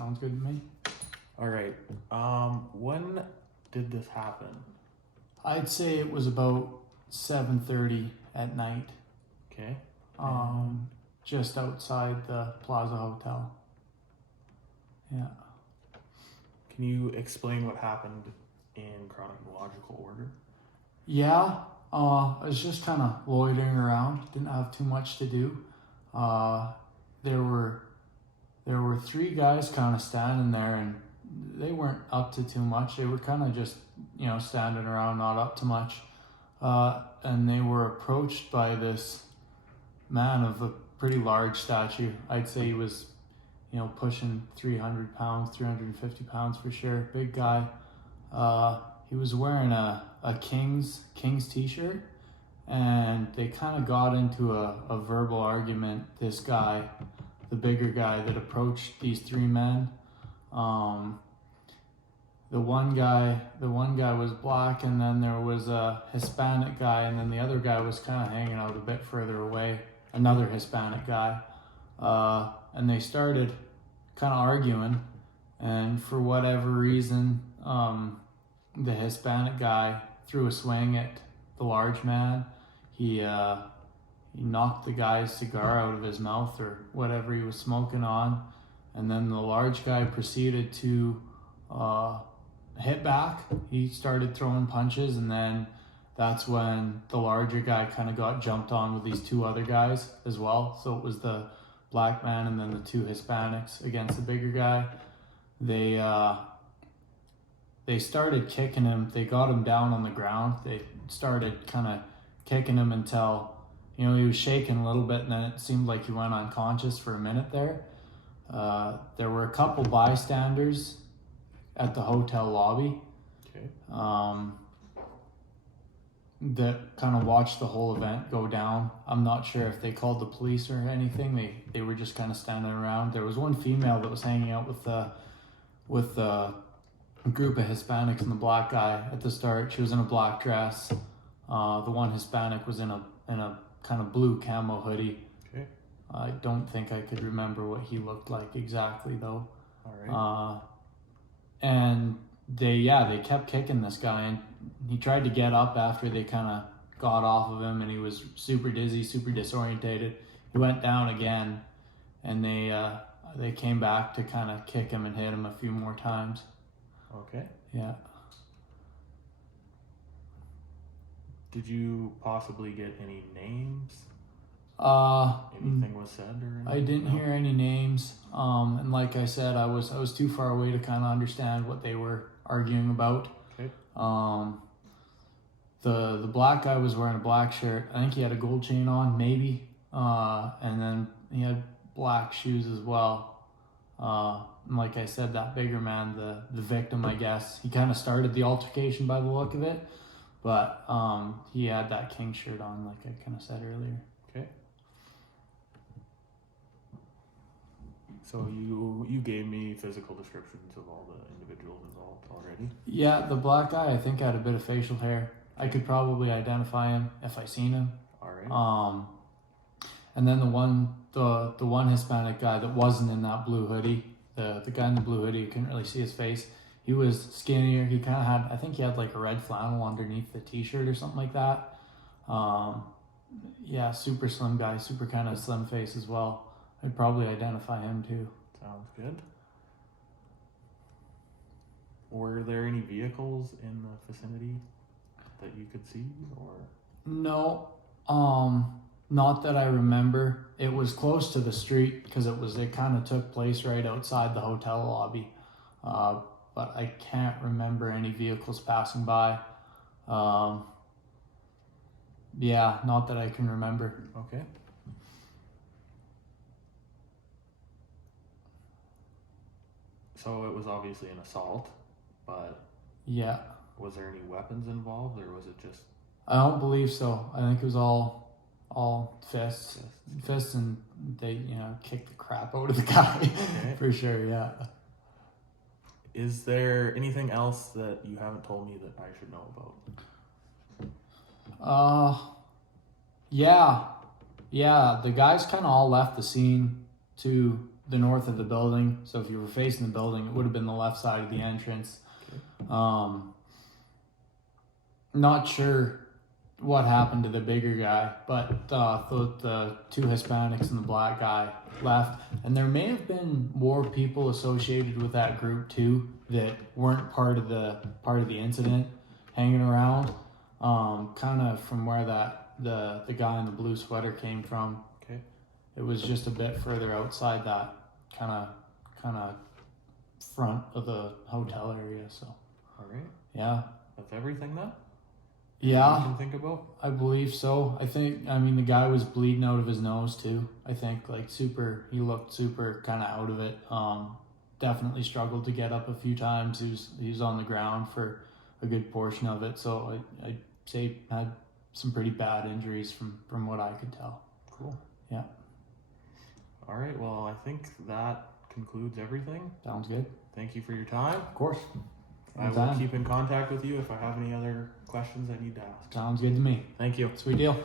Sounds good to me. All right. When did this happen? I'd say it was about 7:30 at night. Okay. Just outside the Plaza Hotel. Yeah. Can you explain what happened in chronological order? Yeah. I was just kind of loitering around. Didn't have too much to do. There were three guys kind of standing there, and they weren't up to too much. They were kind of just, standing around, not up to much. And they were approached by this man of a pretty large stature. I'd say he was, pushing 300 pounds, 350 pounds for sure. Big guy. He was wearing a Kings t-shirt, and they kind of got into a verbal argument. This guy, the bigger guy that approached these three men. The one guy was black, and then there was a Hispanic guy, and then the other guy was kind of hanging out a bit further away, another Hispanic guy. And they started kind of arguing, and for whatever reason, the Hispanic guy threw a swing at the large man. He knocked the guy's cigar out of his mouth or whatever he was smoking on, and then the large guy proceeded to hit back. He started throwing punches, and then that's when the larger guy kind of got jumped on with these two other guys as well. So it was the black man and then the two Hispanics against the bigger guy. They started kicking him. They got him down on the ground. They started kind of kicking him until, he was shaking a little bit, and then it seemed like he went unconscious for a minute there. There were a couple bystanders at the hotel lobby. Okay. That kind of watched the whole event go down. I'm not sure if they called the police or anything. They were just kind of standing around. There was one female that was hanging out with a group of Hispanics and the black guy at the start. She was in a black dress. The one Hispanic was in a kind of blue camo hoodie. Okay. I don't think I could remember what he looked like exactly though. All right. And they kept kicking this guy, and he tried to get up after they kind of got off of him, and he was super dizzy, super disorientated. He went down again, and they came back to kind of kick him and hit him a few more times. Okay. Yeah. Did you possibly get any names? Anything was said or anything? I didn't hear any names. And like I said, I was too far away to kind of understand what they were arguing about. Okay. The black guy was wearing a black shirt. I think he had a gold chain on, maybe. And then he had black shoes as well. And like I said, that bigger man, the victim, I guess, he kind of started the altercation by the look of it. But he had that King shirt on, like I kind of said earlier. Okay. So you gave me physical descriptions of all the individuals involved already? Yeah, the black guy, I think, had a bit of facial hair. I could probably identify him if I seen him. All right. And then the one Hispanic guy that wasn't in that blue hoodie, the guy in the blue hoodie, you couldn't really see his face. He was skinnier. He kind of had, I think he had like a red flannel underneath the t-shirt or something like that. Yeah, super slim guy, super kind of slim face as well. I'd probably identify him too. Sounds good. Were there any vehicles in the vicinity that you could see, or? No, not that I remember. It was close to the street because it kind of took place right outside the hotel lobby. But I can't remember any vehicles passing by. Yeah, not that I can remember. Okay. So it was obviously an assault, but Yeah. was there any weapons involved, or was it just I don't believe so. I think it was all fists. Fists, and they, kicked the crap out of the guy. Okay. For sure, yeah. Is there anything else that you haven't told me that I should know about? Yeah, the guys kind of all left the scene too. the north of the building. So if you were facing the building, it would have been the left side of the entrance. Okay. Not sure what happened to the bigger guy, but the two Hispanics and the black guy left, and there may have been more people associated with that group too that weren't part of the incident hanging around, kind of from where the guy in the blue sweater came from. Okay. It was just a bit further outside that kind of front of the hotel area. So All right. yeah. That's everything then? Yeah, You can think about? I believe so. I mean, the guy was bleeding out of his nose too. I think he looked super kind of out of it. Definitely struggled to get up a few times. He was on the ground for a good portion of it. So I'd say had some pretty bad injuries from what I could tell. Cool. Yeah. All right. Well, I think that concludes everything. Sounds good. Thank you for your time. Of course. I will keep in contact with you if I have any other questions I need to ask. Sounds good to me. Thank you. Sweet deal.